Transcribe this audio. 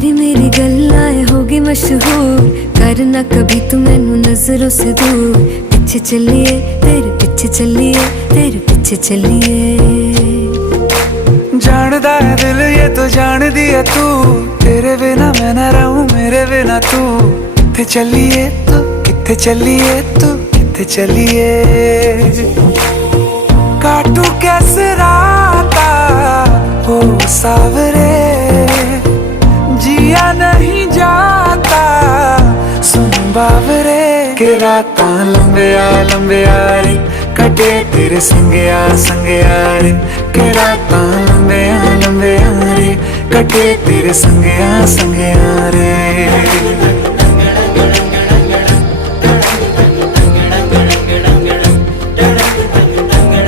तेरी मेरी गल्लाएं होगी मशहूर, करना कभी तू मैनू नजरों से दूर। पीछे चलिए तेरे पीछे चलिए, तेरे पीछे चलिए। जानदा है दिल ये तो जान दिया तू, तेरे बिना मैं ना रहूं मेरे बिना तू। किथे चलिए तू, किथे चलिए तू, किथे चलिए। काटू कैसे राता हो सावरे, जिया नहीं जाता सुन बावरे। के राता लंबिया लंबिया रे, कटे तेरे संगया संगया रे। के राता लंबिया लंबिया रे, कटे तेरे संगया संगया रे।